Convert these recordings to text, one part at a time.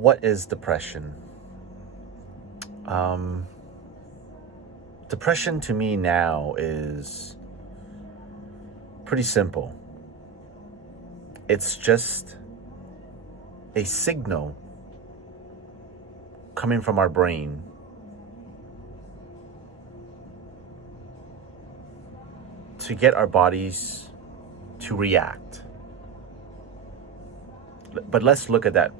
what is depression? Depression to me now is pretty simple. It's just a signal coming from our brain to get our bodies to react. But let's look at that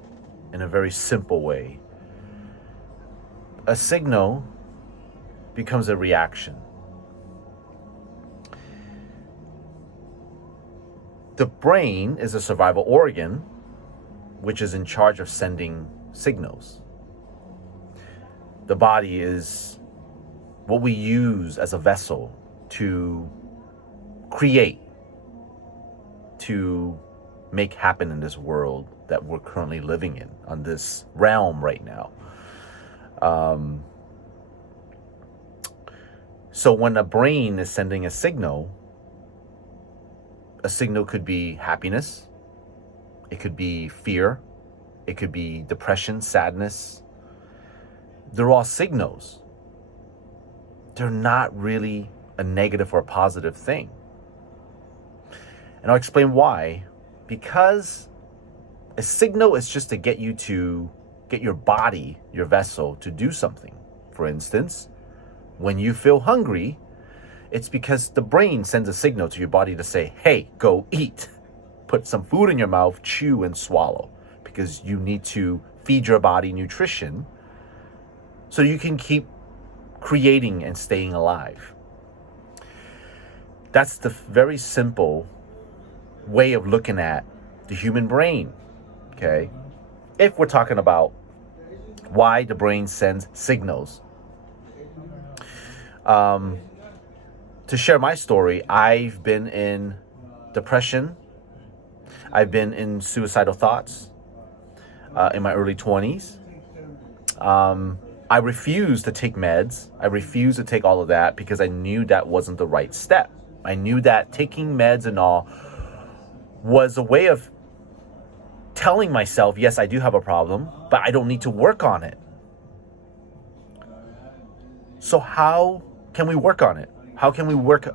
in a very simple way. A signal becomes a reaction. The brain is a survival organ which is in charge of sending signals. The body is what we use as a vessel to create, to make happen in this world that we're currently living in, on this realm right now. So when a brain is sending a signal could be happiness, it could be fear, it could be depression, sadness. They're all signals. They're not really a negative or positive thing. And I'll explain why. Because a signal is just to get you to get your body, your vessel, to do something. For instance, when you feel hungry, it's because the brain sends a signal to your body to say, hey, go eat. Put some food in your mouth, chew and swallow. Because you need to feed your body nutrition so you can keep creating and staying alive. That's the very simple way of looking at the human brain, okay? If we're talking about why the brain sends signals. To share my story, I've been in depression. I've been in suicidal thoughts in my early 20s. I refused to take meds. I refused to take all of that because I knew that wasn't the right step. I knew that taking meds and all was a way of telling myself, yes, I do have a problem, but I don't need to work on it. So how can we work on it? How can we work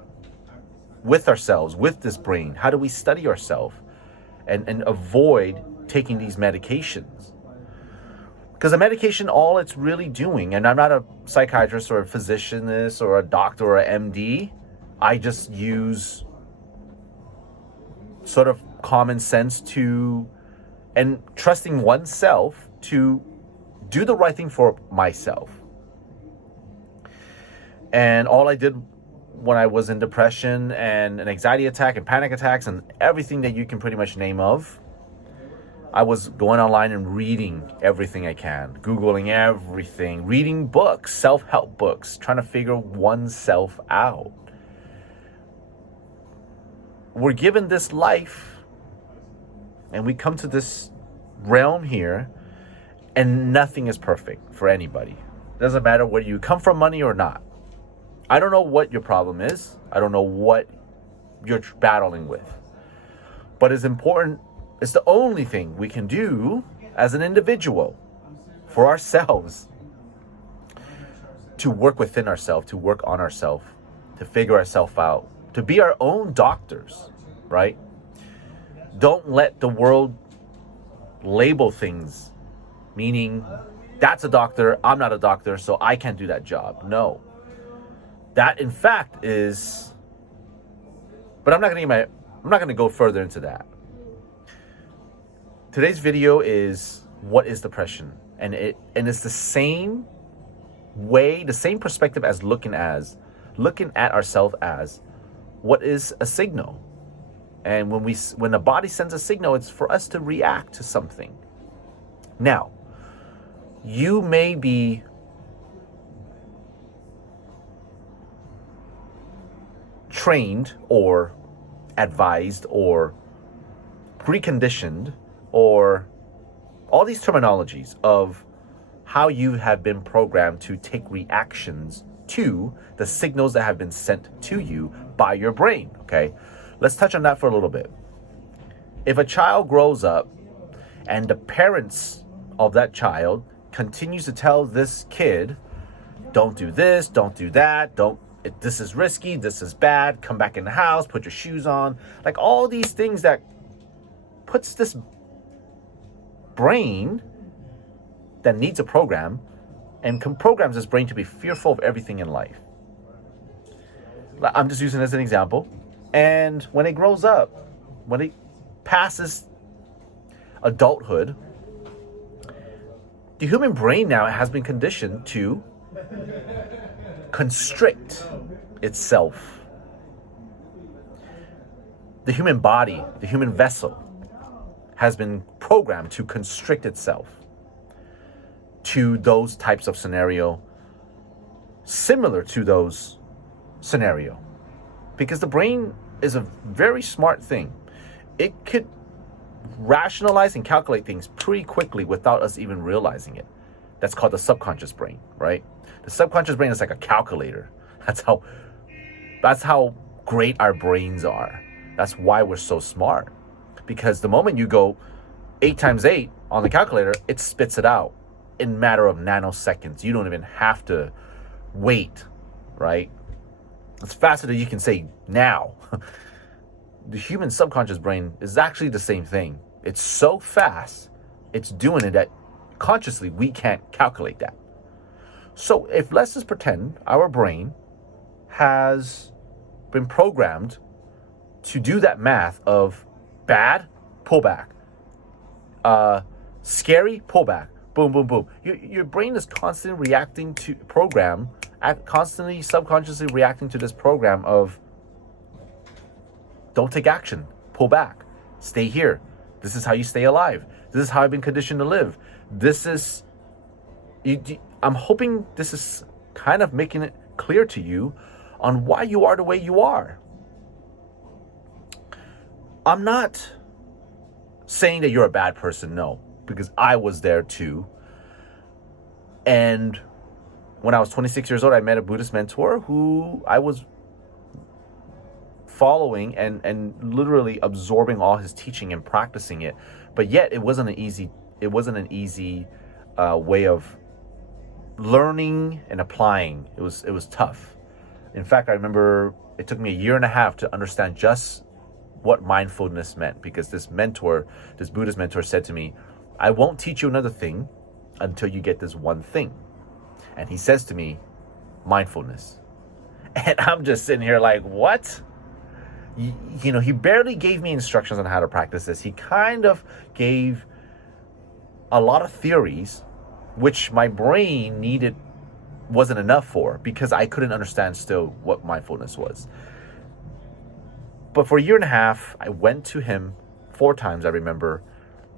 with ourselves, with this brain? How do we study ourselves and avoid taking these medications? Because a medication, all it's really doing, and I'm not a psychiatrist or a physicianist or a doctor or an MD, I just use sort of common sense and trusting oneself to do the right thing for myself. And all I did when I was in depression and an anxiety attack and panic attacks and everything that you can pretty much name of, I was going online and reading everything I can, Googling everything, reading books, self-help books, trying to figure oneself out. We're given this life and we come to this realm here and nothing is perfect for anybody. Doesn't matter whether you come from money or not. I don't know what your problem is. I don't know what you're battling with. But it's important, it's the only thing we can do as an individual for ourselves to work within ourselves, to work on ourselves, to figure ourselves out, to be our own doctors, right? Don't let the world label things, meaning that's a doctor, I'm not a doctor, so I can't do that job. No. That, in fact, is... But I'm not going to go further into that. Today's video is what is depression, and it's the same way, the same perspective as looking at ourselves as what is a signal. And when the body sends a signal, it's for us to react to something. Now, you may be trained or advised or preconditioned or all these terminologies of how you have been programmed to take reactions to the signals that have been sent to you by your brain, okay? Let's touch on that for a little bit. If a child grows up and the parents of that child continues to tell this kid, don't do this, don't do that, this is risky, this is bad, come back in the house, put your shoes on. Like all these things that puts this brain that needs a program and programs this brain to be fearful of everything in life. I'm just using it as an example. And when it grows up, when it passes adulthood, the human brain now has been conditioned to constrict itself. The human body, the human vessel, has been programmed to constrict itself to those types of scenario, similar to those scenario. Because the brain is a very smart thing. It could rationalize and calculate things pretty quickly without us even realizing it. That's called the subconscious brain, right? The subconscious brain is like a calculator. That's how great our brains are. That's why we're so smart. Because the moment you go 8 times 8 on the calculator, it spits it out in a matter of nanoseconds. You don't even have to wait, right? It's faster than you can say now. The human subconscious brain is actually the same thing. It's so fast, it's doing it that consciously we can't calculate that. So if let's just pretend our brain has been programmed to do that math of bad, pull back, scary, pull back, boom, boom, boom. Your brain is constantly reacting to constantly subconsciously reacting to this program of don't take action, pull back, stay here. This is how you stay alive. This is how I've been conditioned to live. I'm hoping this is kind of making it clear to you on why you are the way you are. I'm not saying that you're a bad person, no, because I was there too. And when I was 26 years old, I met a Buddhist mentor who I was following and literally absorbing all his teaching and practicing it. But yet it wasn't an easy way of learning and applying. It was tough. In fact, I remember it took me a year and a half to understand just what mindfulness meant, because this Buddhist mentor said to me, I won't teach you another thing until you get this one thing. And he says to me, mindfulness. And I'm just sitting here like, what? He barely gave me instructions on how to practice this. He kind of gave a lot of theories, which my brain wasn't enough for, because I couldn't understand still what mindfulness was. But for a year and a half, I went to him 4 times, I remember,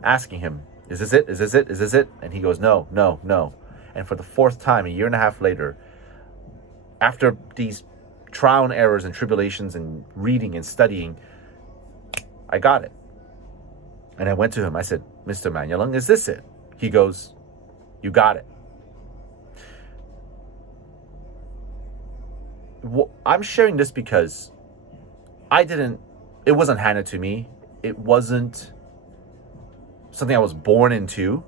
asking him, is this it? Is this it? Is this it? And he goes, no, no, no. And for the 4th time, a year and a half later, after these trial and errors and tribulations and reading and studying, I got it. And I went to him. I said, Mr. Manuelung, is this it? He goes, you got it. I'm sharing this because it wasn't handed to me. It wasn't something I was born into.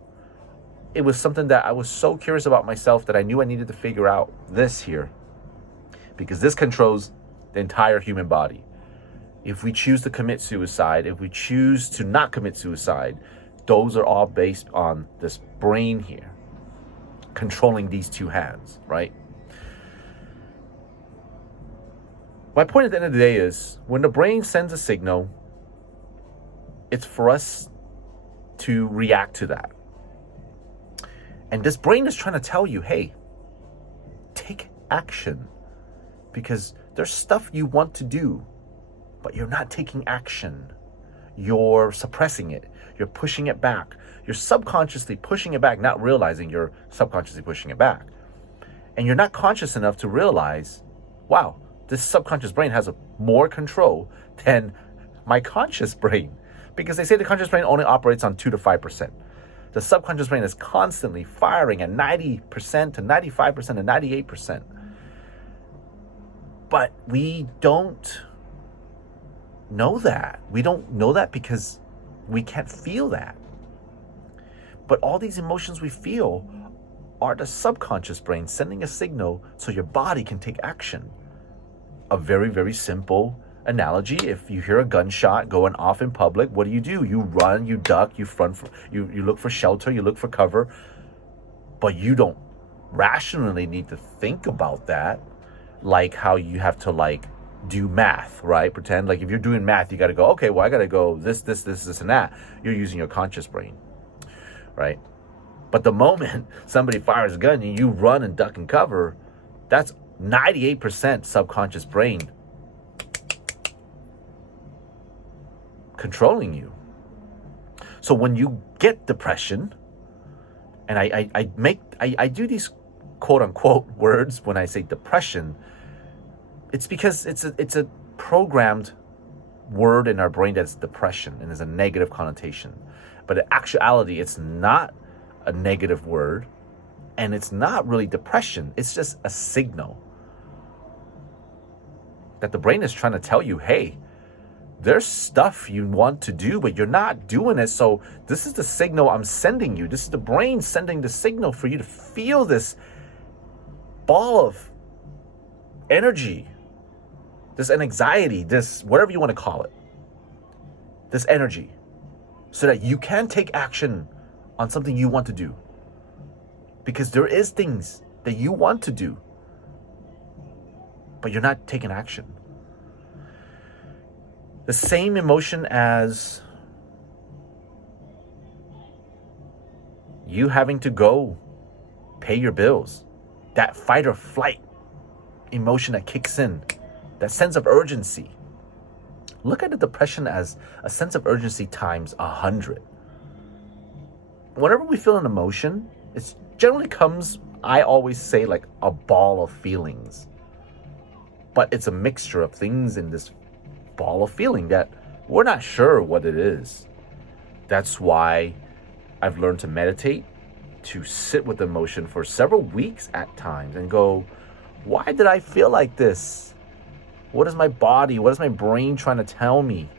It was something that I was so curious about myself that I knew I needed to figure out this here. Because this controls the entire human body. If we choose to commit suicide, if we choose to not commit suicide, those are all based on this brain here, controlling these 2 hands, right? My point at the end of the day is, when the brain sends a signal, it's for us to react to that. And this brain is trying to tell you, hey, take action. Because there's stuff you want to do, but you're not taking action. You're suppressing it. You're pushing it back. You're subconsciously pushing it back, not realizing you're subconsciously pushing it back. And you're not conscious enough to realize, wow, this subconscious brain has more control than my conscious brain. Because they say the conscious brain only operates on 2 to 5%. The subconscious brain is constantly firing at 90% to 95% to 98%. But we don't know that. We don't know that because we can't feel that. But all these emotions we feel are the subconscious brain sending a signal so your body can take action. A very, very simple analogy: if you hear a gunshot going off in public, what do? You run, you duck, you look for shelter, you look for cover. But you don't rationally need to think about that, like how you have to do math, right? Pretend like if you're doing math, you got to go, okay, well, I got to go this, and that. You're using your conscious brain, right? But the moment somebody fires a gun and you run and duck and cover, that's 98% subconscious brain controlling you. So when you get depression, and I do these quote unquote words when I say depression, it's because it's a programmed word in our brain that's depression and is a negative connotation. But in actuality, it's not a negative word, and it's not really depression. It's just a signal that the brain is trying to tell you, hey, there's stuff you want to do, but you're not doing it. So this is the signal I'm sending you. This is the brain sending the signal for you to feel this ball of energy, this anxiety, this whatever you want to call it, this energy, so that you can take action on something you want to do. Because there is things that you want to do, but you're not taking action. The same emotion as you having to go pay your bills, that fight or flight emotion that kicks in, that sense of urgency. Look at the depression as a sense of urgency times 100. Whenever we feel an emotion, it generally comes, I always say, like a ball of feelings. But it's a mixture of things in this ball of feeling that we're not sure what it is. That's why I've learned to meditate, to sit with emotion for several weeks at times and go, why did I feel like this? What is my body, what is my brain trying to tell me?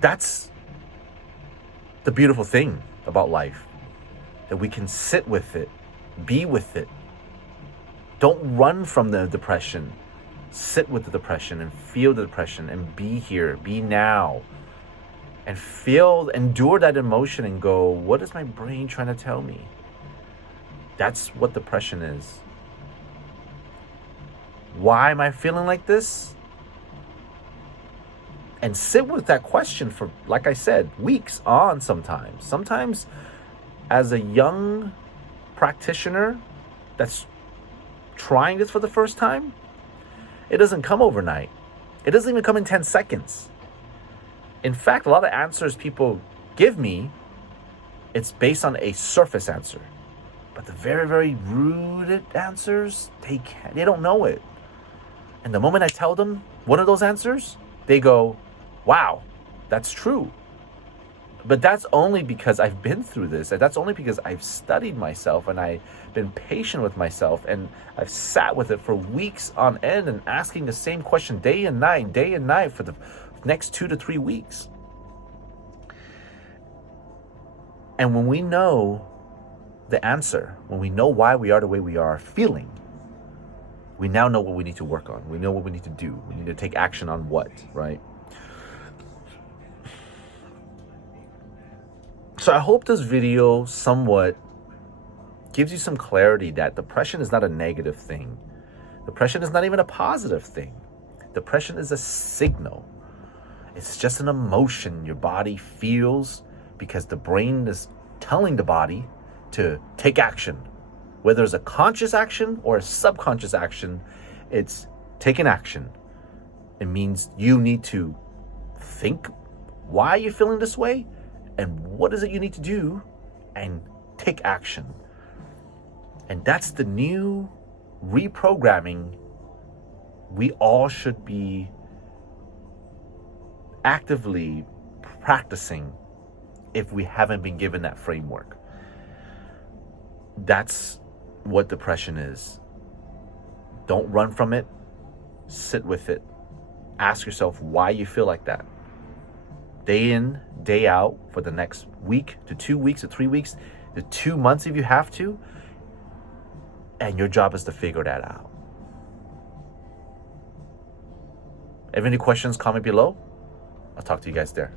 That's the beautiful thing about life, that we can sit with it, be with it. Don't run from the depression. Sit with the depression and feel the depression and be here, be now. And endure that emotion and go, what is my brain trying to tell me? That's what depression is. Why am I feeling like this? And sit with that question for, like I said, weeks on sometimes. Sometimes as a young practitioner that's trying this for the first time, it doesn't come overnight. It doesn't even come in 10 seconds. In fact, a lot of answers people give me, it's based on a surface answer. But the very, very rooted answers, they don't know it. And the moment I tell them one of those answers, they go, wow, that's true. But that's only because I've been through this. And that's only because I've studied myself and I've been patient with myself. And I've sat with it for weeks on end and asking the same question day and night for the next 2 to 3 weeks. And when we know the answer, when we know why we are the way we are feeling, we now know what we need to work on. We know what we need to do. We need to take action on what, right? So I hope this video somewhat gives you some clarity that depression is not a negative thing. Depression is not even a positive thing. Depression is a signal. It's just an emotion your body feels because the brain is telling the body to take action. Whether it's a conscious action or a subconscious action, it's taking action. It means you need to think why you're feeling this way and what is it you need to do and take action. And that's the new reprogramming we all should be actively practicing if we haven't been given that framework. That's what depression is. Don't run from it. Sit with it. Ask yourself why you feel like that. day in, day out for the next week to 2 weeks to 3 weeks to 2 months if you have to. And your job is to figure that out. If any questions, comment below. I'll talk to you guys there.